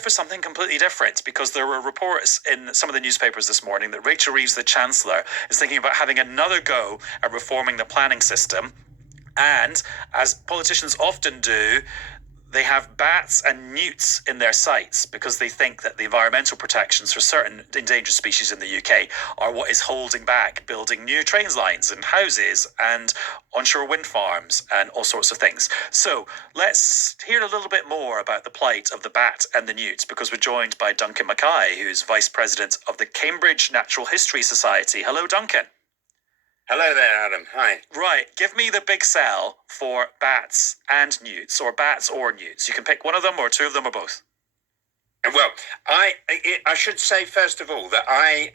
for something completely different, because there were reports in some of the newspapers this morning that Rachel Reeves, the Chancellor, is thinking about having another go at reforming the planning system. And as politicians often do, they have bats and newts in their sights because they think that the environmental protections for certain endangered species in the UK are what is holding back building new train lines and houses and onshore wind farms and all sorts of things. So let's hear a little bit more about the plight of the bat and the newt, because we're joined by Duncan Mackay, who's Vice President of the Cambridge Natural History Society. Hello, Duncan. Hello there, Adam. Hi. Right, give me the big sell for bats and newts, or bats or newts. You can pick one of them or two of them or both. Well, I should say first of all that I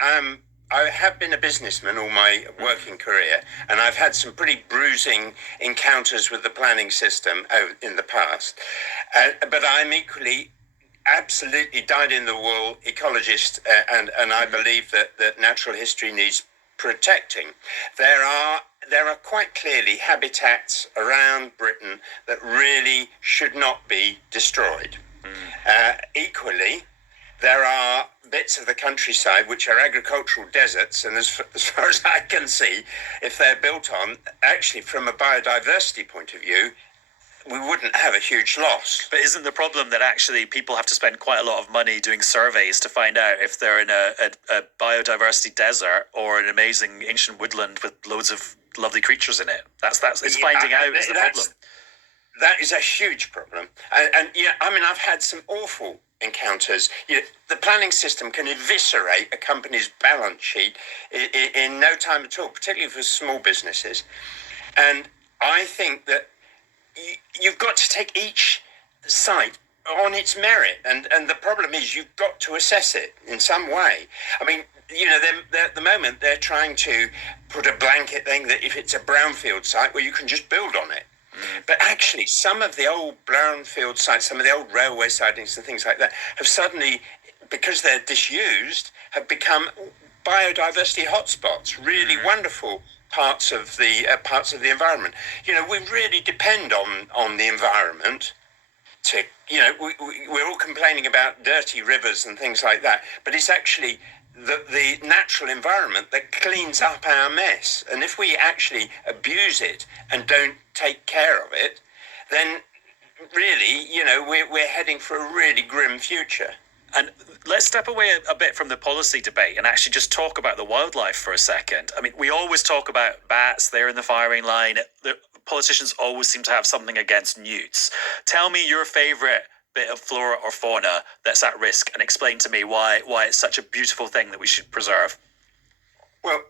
have been a businessman all my working career, and I've had some pretty bruising encounters with the planning system in the past. But I'm equally absolutely dyed-in-the-wool ecologist, and I believe that natural history needs protecting. There are quite clearly habitats around Britain that really should not be destroyed. Equally, there are bits of the countryside which are agricultural deserts, and as far as I can see, if they're built on, actually from a biodiversity point of view, we wouldn't have a huge loss. But isn't the problem that actually people have to spend quite a lot of money doing surveys to find out if they're in a biodiversity desert or an amazing ancient woodland with loads of lovely creatures in it? It's finding out is the problem. That is a huge problem. And yeah, I mean, I've had some awful encounters. The planning system can eviscerate a company's balance sheet in no time at all, particularly for small businesses. And I think that you've got to take each site on its merit, and the problem is you've got to assess it in some way. I mean, they're, at the moment they're trying to put a blanket thing that if it's a brownfield site, well, you can just build on it. But actually, some of the old brownfield sites, some of the old railway sidings and things like that have suddenly, because they're disused, have become biodiversity hotspots, really wonderful parts of the environment. We really depend on the environment to, we're all complaining about dirty rivers and things like that, but it's actually the natural environment that cleans up our mess. And if we actually abuse it and don't take care of it, then really, we're heading for a really grim future. And let's step away a bit from the policy debate and actually just talk about the wildlife for a second. I mean, we always talk about bats, they're in the firing line. The politicians always seem to have something against newts. Tell me your favourite bit of flora or fauna that's at risk, and explain to me why it's such a beautiful thing that we should preserve. Well,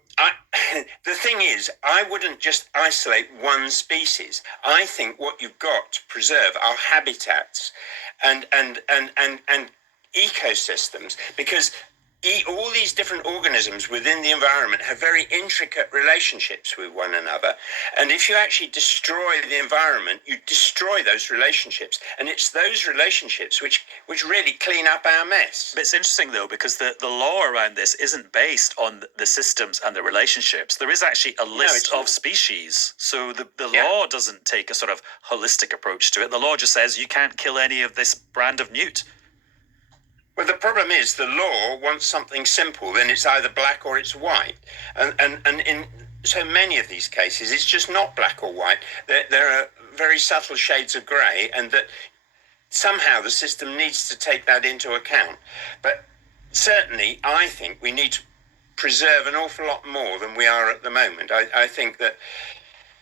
the thing is, I wouldn't just isolate one species. I think what you've got to preserve are habitats and ecosystems, because all these different organisms within the environment have very intricate relationships with one another. And if you actually destroy the environment, you destroy those relationships. And it's those relationships which really clean up our mess. But it's interesting, though, because the law around this isn't based on the systems and the relationships. There is actually a list of species. So the law doesn't take a sort of holistic approach to it. The law just says you can't kill any of this brand of newt. Well, the problem is the law wants something simple, then it's either black or it's white. And in so many of these cases, it's just not black or white. There are very subtle shades of grey, and that somehow the system needs to take that into account. But certainly, I think we need to preserve an awful lot more than we are at the moment. I think that,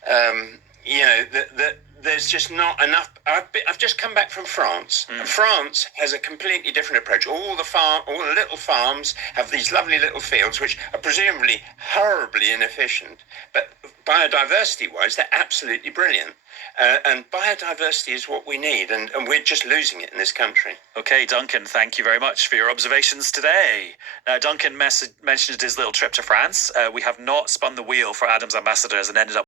that there's just not enough. I've just come back from France. France has a completely different approach. All the little farms have these lovely little fields, which are presumably horribly inefficient, but biodiversity-wise, they're absolutely brilliant. And biodiversity is what we need, and we're just losing it in this country. Okay, Duncan, thank you very much for your observations today. Now, Duncan mentioned his little trip to France. We have not spun the wheel for Adam's ambassadors and ended up